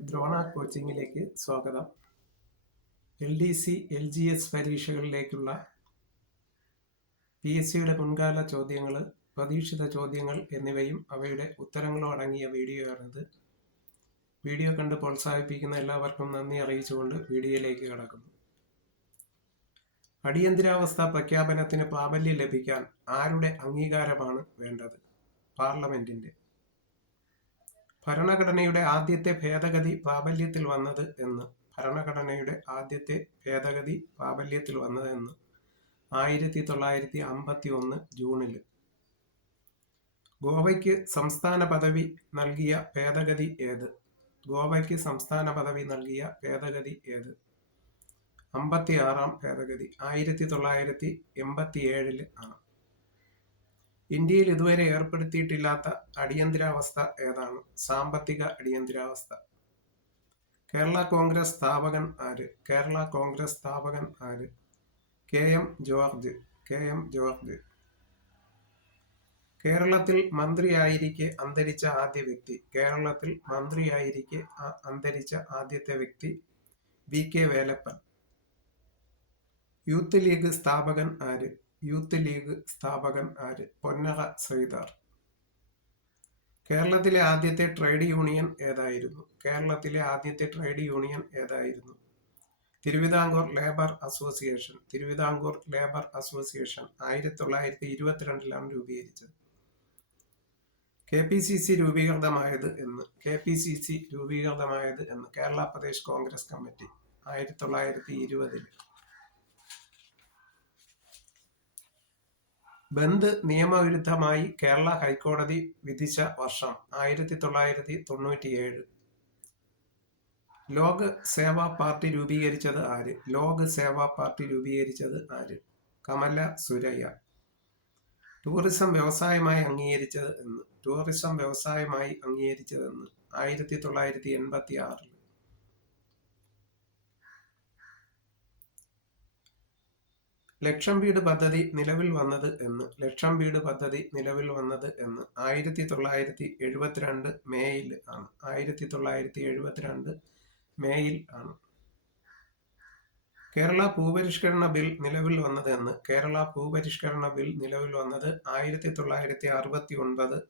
ദ്രോണ കോച്ചിങ്ങിലേക്ക് സ്വാഗതം. LDC, LGS പരീക്ഷകളിലേക്കുള്ള PSCയുടെ മുൻകാല ചോദ്യങ്ങൾ, പ്രതീക്ഷിത ചോദ്യങ്ങൾ എന്നിവയും അവയുടെ ഉത്തരങ്ങളും അടങ്ങിയ വീഡിയോയാണിത്. വീഡിയോ കണ്ട് പ്രോത്സാഹിപ്പിക്കുന്ന എല്ലാവർക്കും നന്ദി അറിയിച്ചുകൊണ്ട് വീഡിയോയിലേക്ക് കടക്കുന്നു. അടിയന്തരാവസ്ഥ പ്രഖ്യാപനത്തിന് പ്രാബല്യം ലഭിക്കാൻ ആരുടെ അംഗീകാരമാണ് വേണ്ടത്? പാർലമെന്റിന്റെ. ഭരണഘടനയുടെ ആദ്യത്തെ ഭേദഗതി പ്രാബല്യത്തിൽ വന്നത് എന്ന് 1951 ജൂണിൽ. ഗോവയ്ക്ക് സംസ്ഥാന പദവി നൽകിയ ഭേദഗതി ഏത്? 56ാം ഭേദഗതി 1987 ആണ്. ഇന്ത്യയിൽ ഇതുവരെ ഏർപ്പെടുത്തിയിട്ടില്ലാത്ത അടിയന്തരാവസ്ഥ ഏതാണ്? സാമ്പത്തിക അടിയന്തരാവസ്ഥ. കേരള കോൺഗ്രസ് സ്ഥാപകൻ ആര്? KM George. കേരളത്തിൽ മന്ത്രിയായിരിക്കെ അന്തരിച്ച ആദ്യത്തെ വ്യക്തി VK വേലപ്പൻ. യൂത്ത് ലീഗ് സ്ഥാപകൻ ആര്? പൊന്നറ ശ്രീധർ. കേരളത്തിലെ ആദ്യത്തെ ട്രേഡ് യൂണിയൻ ഏതായിരുന്നു? Thiruvithamkoor labour association. 1922 രൂപീകരിച്ചത്. KPCC രൂപീകൃതമായത് എന്ന്? കേരള പ്രദേശ് കോൺഗ്രസ് കമ്മിറ്റി 1920. ബന്ദ് നിയമവിരുദ്ധമായി കേരള ഹൈക്കോടതി വിധിച്ച വർഷം 1997. ലോക് സേവാ പാർട്ടി രൂപീകരിച്ചത് ആര്? കമല സുരയ്യ. ടൂറിസം വ്യവസായമായി അംഗീകരിച്ചത് എന്ന്? 1986. ലക്ഷം വീട് പദ്ധതി നിലവിൽ വന്നത് എന്ന്? 1972 മേയിൽ ആണ്. 1972 മേയിൽ ആണ്. കേരള ഭൂപരിഷ്കരണ ബിൽ നിലവിൽ വന്നത് എന്ന്? 1969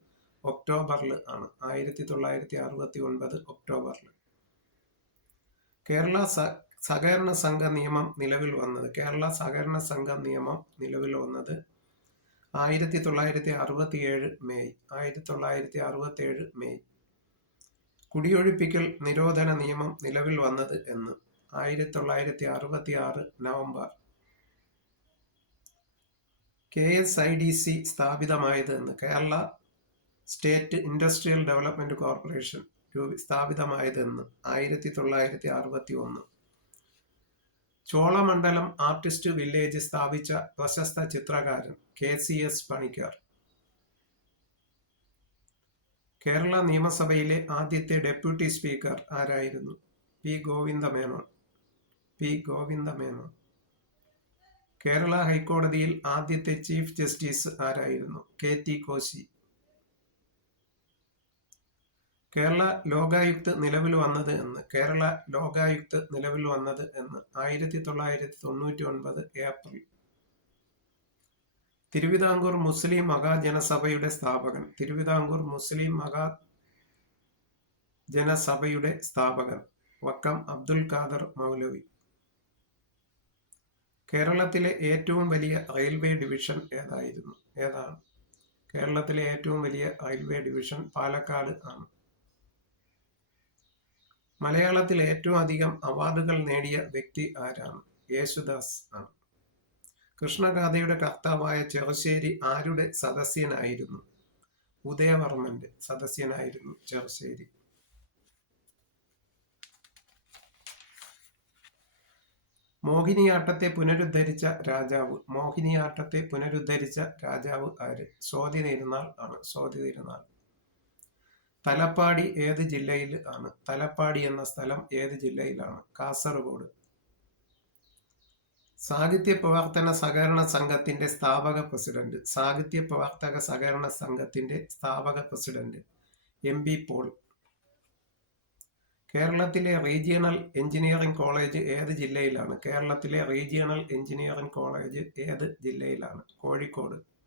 ഒക്ടോബറിൽ ആണ്. 1969 ഒക്ടോബറിൽ. കേരള സഹകരണ സംഘ നിയമം നിലവിൽ വന്നത്? 1967 മെയ്. 1967 മെയ്. കുടിയൊഴിപ്പിക്കൽ നിരോധന നിയമം നിലവിൽ വന്നത് എന്ന്? 1966 നവംബർ. KSIDC സ്ഥാപിതമായത് എന്ന്? Kerala state industrial development corporation സ്ഥാപിതമായത് എന്ന്? 1961. ചോളമണ്ഡലം ആർട്ടിസ്റ്റ് വില്ലേജ് സ്ഥാപിച്ച പ്രശസ്ത ചിത്രകാരൻ KCS പണിക്കർ. കേരള നിയമസഭയിലെ ആദ്യത്തെ ഡെപ്യൂട്ടി സ്പീക്കർ ആരായിരുന്നു? P. ഗോവിന്ദമേനോൻ. കേരള ഹൈക്കോടതിയിൽ ആദ്യത്തെ ചീഫ് ജസ്റ്റിസ് ആരായിരുന്നു? KT കോശി. കേരള ലോകായുക്ത് നിലവിൽ വന്നത് എന്ന്? 1999 ഏപ്രിൽ. തിരുവിതാംകൂർ മുസ്ലിം മഹാജനസഭയുടെ സ്ഥാപകൻ? വക്കം അബ്ദുൽ ഖാദർ മൗലവി. കേരളത്തിലെ ഏറ്റവും വലിയ റെയിൽവേ ഡിവിഷൻ ഏതാണ്? കേരളത്തിലെ ഏറ്റവും വലിയ റെയിൽവേ ഡിവിഷൻ പാലക്കാട് ആണ്. മലയാളത്തിൽ ഏറ്റവും അധികം അവാർഡുകൾ നേടിയ വ്യക്തി ആരാണ്? യേശുദാസ് ആണ്. കൃഷ്ണഗാഥയുടെ കർത്താവായ ചെറുശ്ശേരി ആരുടെ സദസ്യനായിരുന്നു? ഉദയവർമ്മന്റെ സദസ്യനായിരുന്നു ചെറുശ്ശേരി. മോഹിനിയാട്ടത്തെ പുനരുദ്ധരിച്ച രാജാവ് ആര്? സ്വാതി തിരുനാൾ ആണ്. തലപ്പാടി ഏത് ജില്ലയിൽ ആണ്? തലപ്പാടി എന്ന സ്ഥലം ഏത് ജില്ലയിലാണ്? കാസർഗോഡ്. സാഹിത്യ പ്രവർത്തന സഹകരണ സംഘത്തിന്റെ സ്ഥാപക പ്രസിഡന്റ് MB പോൾ. കേരളത്തിലെ റീജിയണൽ എഞ്ചിനീയറിംഗ് കോളേജ് ഏത് ജില്ലയിലാണ്? കേരളത്തിലെ റീജിയണൽ എഞ്ചിനീയറിംഗ് കോളേജ് ഏത് ജില്ലയിലാണ്? കോഴിക്കോട്.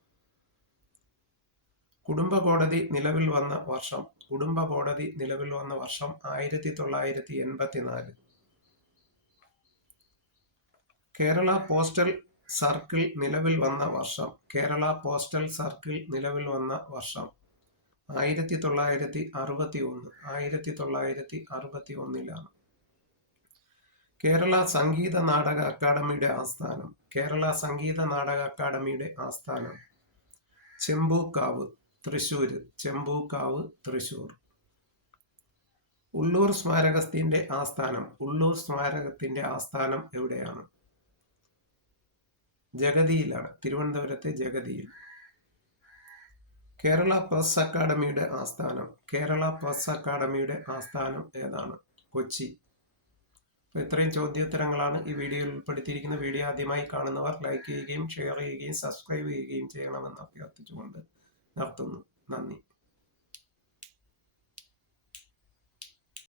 കുടുംബ കോടതി നിലവിൽ വന്ന വർഷം? കുടുംബ കോടതി നിലവിൽ വന്ന വർഷം 1984. കേരള പോസ്റ്റൽ സർക്കിൾ നിലവിൽ വന്ന വർഷം? കേരള പോസ്റ്റൽ സർക്കിൾ നിലവിൽ വന്ന വർഷം 1961. 1961 കേരള സംഗീത നാടക അക്കാദമിയുടെ ആസ്ഥാനം? കേരള സംഗീത നാടക അക്കാദമിയുടെ ആസ്ഥാനം ചെമ്പൂക്കാവ്, തൃശ്ശൂർ. ചെമ്പൂക്കാവ്, തൃശ്ശൂർ. ഉള്ളൂർ സ്മാരകത്തിന്റെ ആസ്ഥാനം? ഉള്ളൂർ സ്മാരകത്തിന്റെ ആസ്ഥാനം എവിടെയാണ്? ജഗതിയിലാണ്. തിരുവനന്തപുരത്തെ ജഗതിയിൽ. കേരള പ്രസ് അക്കാദമിയുടെ ആസ്ഥാനം? കേരള പ്രസ് അക്കാദമിയുടെ ആസ്ഥാനം ഏതാണ്? കൊച്ചി. അപ്പോൾ ഇത്രയും ചോദ്യോത്തരങ്ങളാണ് ഈ വീഡിയോയിൽ ഉൾപ്പെടുത്തിയിരിക്കുന്ന. വീഡിയോ ആദ്യമായി കാണുന്നവർ ലൈക്ക് ചെയ്യുകയും ഷെയർ ചെയ്യുകയും സബ്സ്ക്രൈബ് ചെയ്യുകയും ചെയ്യണമെന്ന് അഭ്യർത്ഥിച്ചുകൊണ്ട് നിർത്തുന്നു. നന്ദി.